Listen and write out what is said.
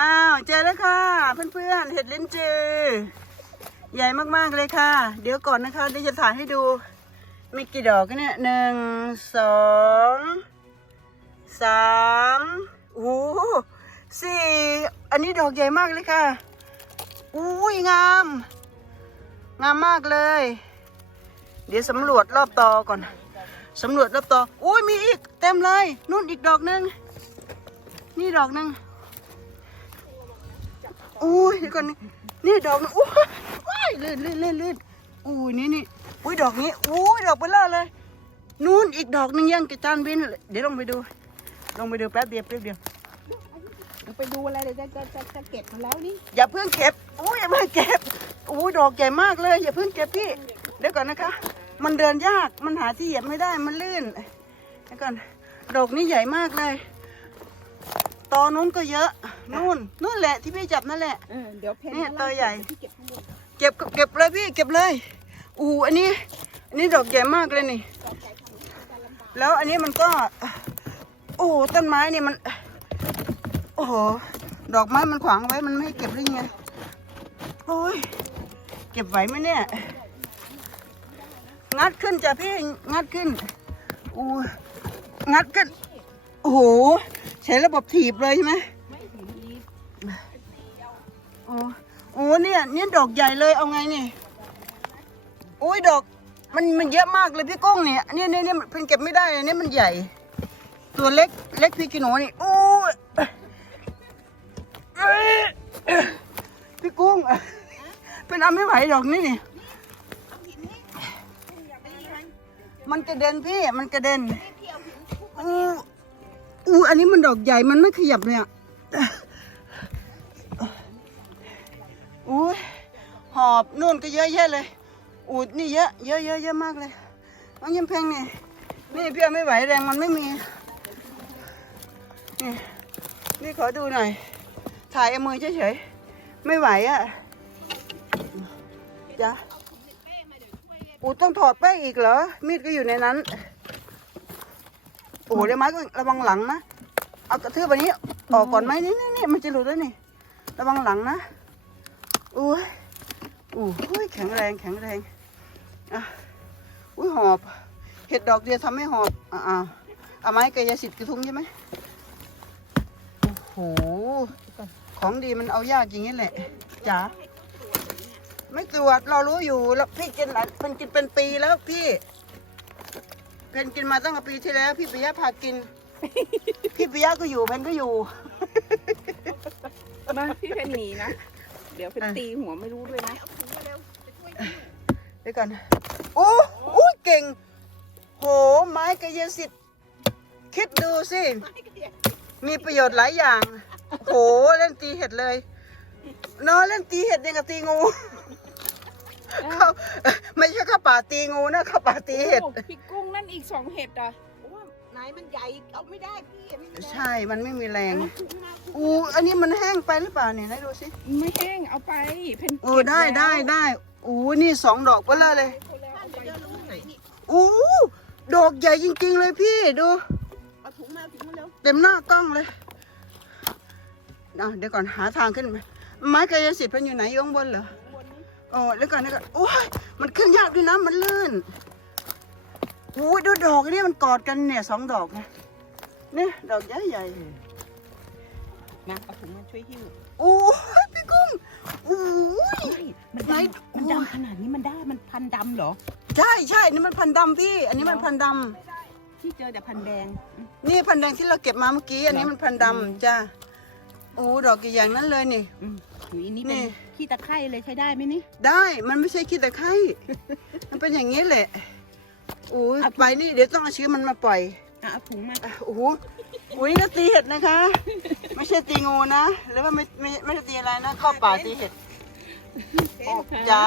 อ้าวเจอแล้วค่ะ เพื่อนๆเห็ดลิ้นจือใหญ่มากๆเลยค่ะ เดี๋ยวก่อนนะคะเดี๋ยวจะถ่ายให้ดู มีกี่ดอกกันเนี่ยหนึ่งสองสามโอ้สี่อันนี้ดอกใหญ่มากเลยค่ะอุ้ยงาม งามมากเลย เดี๋ยวสำรวจรอบตอก่อนสำรวจรอบตออุ้ยมีอีกเต็มเลยนู่นอีกดอกหนึ่งนี่ดอกหนึ่ง อุ้ยเดี๋ยวก่อนนี่นี่ดอกหนึงอุ้ยว้ายลื่นลื่นลื่นลื่นอุ้ยนี่นี่อุ้ยดอกนี้อุ้ยดอกเบลอเลยนู่นอีกดอกหนึ่งยังกระจานบินเดี๋ยวลงไปดู ลงไปดูแป๊บเดียวแป๊บเดียวไปดูอะไรเดี๋ยวจะจะจะจะเก็บมาแล้วนี่อย่าเพิ่งเก็บอุ้ยอย่าเพิ่งเก็บอุ้ยดอกใหญ่มากเลย อย่าเพิ่งเก็บพี่เดี๋ยวก่อนนะคะ มันเดินยากมันหาที่เหยียบไม่ได้มันลื่นเดี๋ยวก่อนดอกนี้ใหญ่มากเลยตอนู้นก็เยอะ นู่นนู่นแหละที่พี่จับนั่นแหละ เออเดี๋ยวเพนเนี่ยข้างตัวล่างใหญ่ ที่เก็บข้างบนเก็บเก็บเลยพี่เก็บเลยอู้อันนี้อันนี้ดอกใหญ่มากเลยนี่แล้วอันนี้มันก็ โอ้โหต้นไม้นี่มัน โอ้โห ดอกไม้มันขวางไว้มันไม่ให้เก็บได้ไงโอ้ยเก็บไหวไหมเนี่ย งัดขึ้นจ้ะพี่งัดขึ้นอู้งัดขึ้นโอ้โหใช้ระบบถีบเลยใช่ไหม โอ้โอ้เนี่ยเนี่ยดอกใหญ่เลยเอาไงนี่โอ้ยดอกมันมันเยอะมากเลยพี่ก้องเนี่ยเนี่ยเนี่ยเนี่ยเพิ่งเก็บไม่ได้เนี่ยมันใหญ่ ตัวเล็กเล็กพี่กิโนนี่โอ้ยเอ้ยพี่กุ้งเป็นเอาไม่ไหวดอกนี่นี่มันกระเด็นพี่มันกระเด็นอู้อู้อันนี้มันดอกใหญ่มันไม่ขยับเลยอะ อุ้ยหอบนู่นก็เยอะแยะเลย อูดนี่เยอะเยอะเยอะเยอะมากเลยน้องยิ้มเพลงนี่นี่พี่ไม่ไหวแรงมันไม่มีนี่นี่ขอดูหน่อย ถ่ายเอามือเฉยๆไม่ไหวอะ่ะจ้ะอูดต้องถอดแป้งอีกเหรอ มีดก็อยู่ในนั้นโอ้โหเดี๋ยวไม้ก็ระวังหลังนะ เอากระทืบอันนี้ออกก่อนไหมนี่นี่นี่มันจะหลุดแล้วนี่ ระวังหลังนะ อุ้ยอู้ยแข็งแรงแข็งแรงอะอุ้ยหอบ เห็ดดอกเดียวทำให้หอบอ่าเอาไม้กายสิทธิ์กระทุ้งใช่ไหมโอ้โห ของดีมันเอายากอย่างนี้แหละจ๋าไม่ตรวจเรารู้อยู่แล้วพี่กินหลายเป็นกินเป็นปีแล้วพี่เพนกินมาตั้งแต่ปีที่แล้ว พี่ปิยะพากิน พี่ปิยะก็อยู่เพนก็อยู่มาพี่เพนหนีนะ เดี๋ยวเพนอะตีหัวไม่รู้ด้วยนะเดี๋ยวก่อนโอ้โอ้ยเก่ง โห ไม้กายสิทธิ์คิดดูสิ มีประโยชน์หลายอย่าง โห เล่นตีเห็ดเลยนอนเล่นตีเห็ดยังกับตีงูเข้าไม่ใช่เข้าป่าตีงูนะเข้าป่าตีเห็ดโอ้พี่กุ้งนั่นอีกสองเห็ดอะว่าไหนมันใหญ่เอาไม่ได้พี่ไม่มีแรงใช่ มันไม่มีแรงเอาถุงมาอู้อันนี้มันแห้งไปหรือเปล่าเนี่ยไหนดูสิไม่แห้งเอาไปเพนโอ้ได้ได้ได้อู้นี่สองดอกเบลอเลยอู้ดอกใหญ่จริง ๆ เลยพี่ดูเอาถุงมาถุงมาเร็วเต็มหน้ากล้องเลยเอาเดี๋ยวก่อนหาทางขึ้นมาไม้กายสิทธิ์มันอยู่ไหนอยู่ข้างบนเหรอบนนี้โอ้แล้วก่อนแล้วก่อนโอ้ยมันขึ้นยากด้วยนะมันลื่นโอ้ยดูดอกนี่มันกอดกันเนี่ยสองดอกนะเนี่ยดอกใหญ่ใหญ่ นะเอาถุงมาช่วยหิ้วๆโอ้ยพี่กุ้งโอ้ยมันไหน ดำมันดำขนาดนี้มันได้มันพันดำเหรอ ใช่ใช่นี่มันพันธุ์ดำพี่ อันนี้มันพันธุ์ดที่เจอแต่พันแดงำนี่พันธุ์แดงที่เราเก็บมาเมื่อกี้ อันนี้มันพันธุ์ดำจ้าโอ้ดอกใหญ่ๆนั้นเลยนี่ อืมหุยนี่นี่เป็นขี้ตะไคร้เลยใช้ได้ไหมนี่ ได้ มันไม่ใช่ขี้ตะไคร้มันเป็นอย่างนี้แหละโอ้ยไปนี่เดี๋ยวต้องเอาเชื้อมันมาปล่อยอะเอาถุงมาอะโอ้โห อุ้ยนตีเห็ดนะคะ ไม่ใช่ตีงูนะ หรือว่าไม่ไม่ไม่ใช่ตีอะไรนะเข้าป่าตีเห็ดโอ้จ๋า